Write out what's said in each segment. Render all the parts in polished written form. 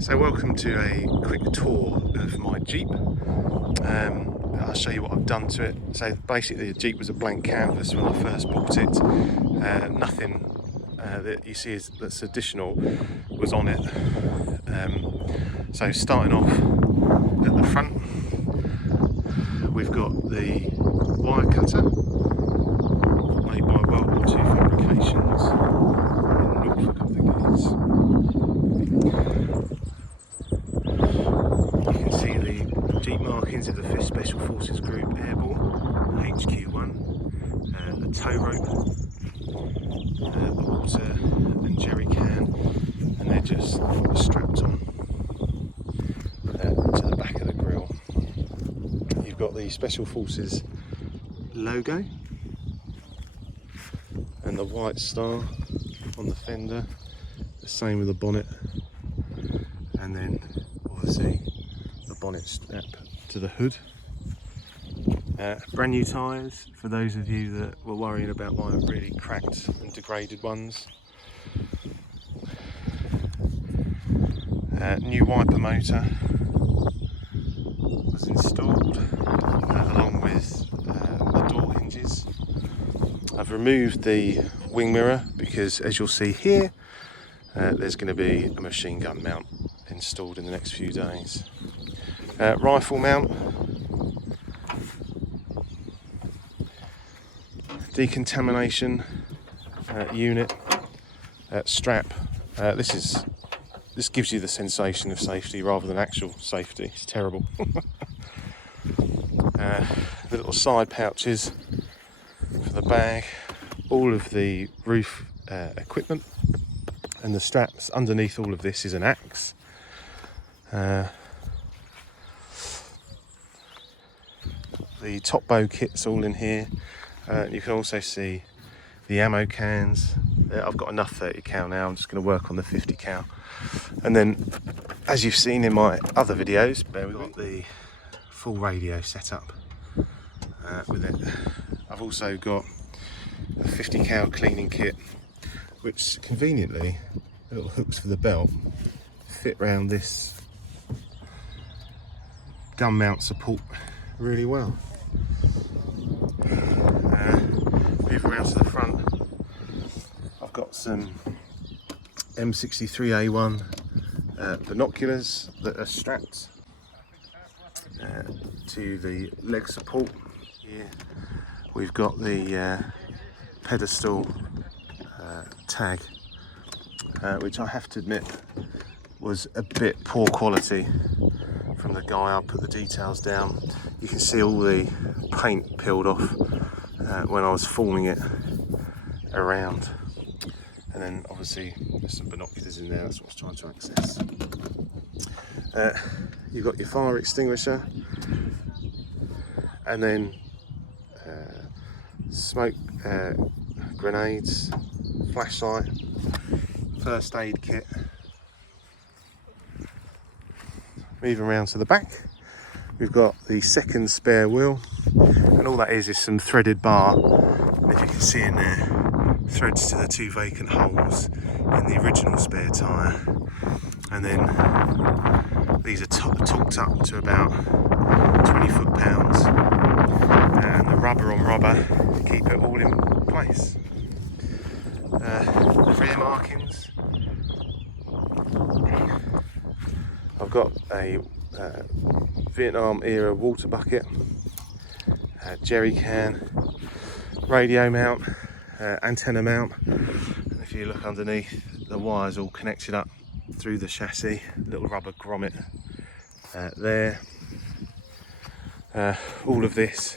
So welcome to a quick tour of my Jeep. I'll show you what I've done to it. So basically the Jeep was a blank canvas when I first bought it. Nothing that you see that's additional was on it. So starting off at the front, we've got the wire cutter made by World War II Fabrications in Norfolk, I think it is. You can see the Jeep markings of the 5th Special Forces Group Airborne, HQ1, the tow rope, the water and jerry can, and they're just strapped on to the back of the grille. You've got the Special Forces logo and the white star on the fender, the same with the bonnet, and then obviously the bonnet strap to the hood. Brand new tyres for those of you that were worrying about my really cracked and degraded ones. New wiper motor was installed along with the door hinges. I've removed the wing mirror because, as you'll see here, there's going to be a machine gun mount installed in the next few days. Rifle mount, decontamination unit, strap. This gives you the sensation of safety rather than actual safety. It's terrible. The little side pouches for the bag, all of the roof equipment, and the straps underneath all of this is an axe. The top bow kit's all in here. You can also see the ammo cans. I've got enough 30 cal now, I'm just going to work on the 50 cal. And then, as you've seen in my other videos, we've got the full radio set up with it. I've also got a 50 cal cleaning kit, which conveniently, the little hooks for the belt fit around this gun mount support really well. Move around to the front, I've got some M38A1 binoculars that are strapped to the leg support. Here we've got the pedestal tag, which I have to admit was a bit poor quality from the guy. I'll put the details down. You can see all the paint peeled off when I was forming it around. And then obviously there's some binoculars in there, that's what I was trying to access. You've got your fire extinguisher, and then smoke grenades, flashlight, first aid kit. Moving around to the back, we've got the second spare wheel, and all that is some threaded bar, and if you can see in there, threads to the 2 vacant holes in the original spare tyre, and then these are torqued up to about 20 foot-pounds, and the rubber on rubber to keep it all in place. The rear markings, I've got a Vietnam era water bucket, jerry can, radio mount, antenna mount. If you look underneath, the wires all connected up through the chassis, little rubber grommet there. All of this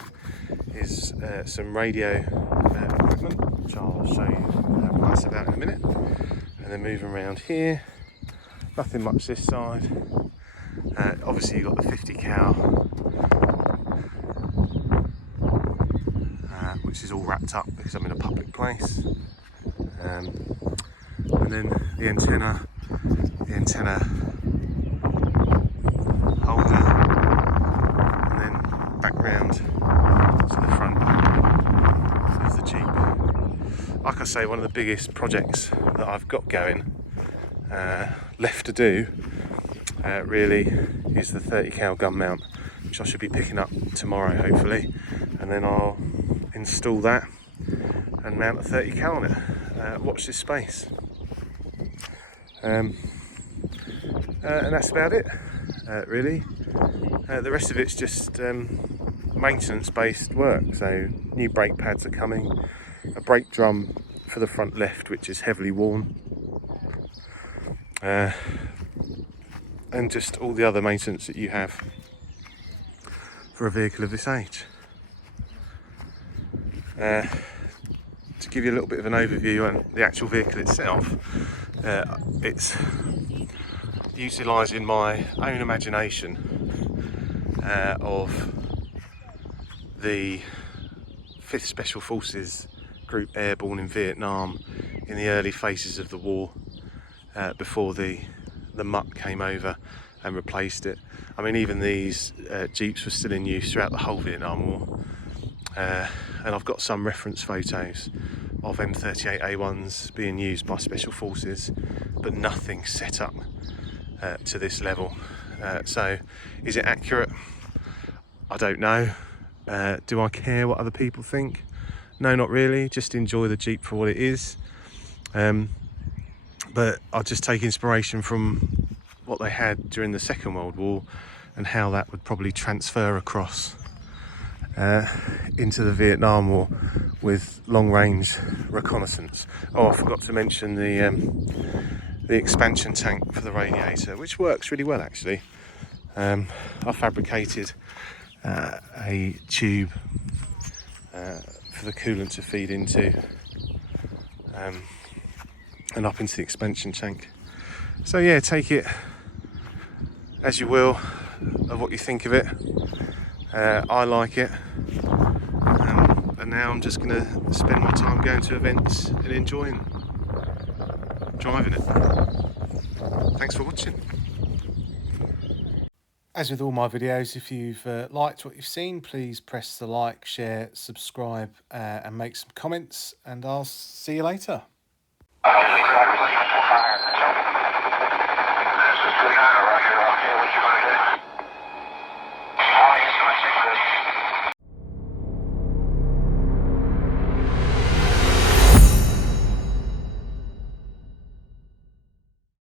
is some radio equipment, which I'll show you what that's about in a minute. And then moving around here, nothing much this side. Obviously you've got the 50 cal, which is all wrapped up because I'm in a public place. And then the antenna holder, and then back round to the front of the Jeep. Like I say, one of the biggest projects that I've got going left to do really is the 30 cal gun mount, which I should be picking up tomorrow hopefully, and then I'll install that and mount a 30 cal on it. Watch this space. And that's about it, really. The rest of it's just maintenance based work. So new brake pads are coming, a brake drum for the front left which is heavily worn, and just all the other maintenance that you have for a vehicle of this age. To give you a little bit of an overview on the actual vehicle itself, it's utilising my own imagination of the 5th Special Forces Group airborne in Vietnam in the early phases of the war, before the muck came over and replaced it. I mean, even these Jeeps were still in use throughout the whole Vietnam War, and I've got some reference photos of M38A1s being used by Special Forces, but nothing set up to this level. So is it accurate? I don't know. Do I care what other people think? No, not really. Just enjoy the Jeep for what it is. But I'll just take inspiration from what they had during the Second World War and how that would probably transfer across into the Vietnam War with long-range reconnaissance. Oh, I forgot to mention the expansion tank for the radiator, which works really well actually. I fabricated a tube for the coolant to feed into and up into the expansion tank. So yeah, take it as you will of what you think of it. I like it, and now I'm just going to spend my time going to events and enjoying driving it. Thanks for watching. As with all my videos, if you've liked what you've seen, please press the like, share, subscribe, and make some comments, and I'll see you later.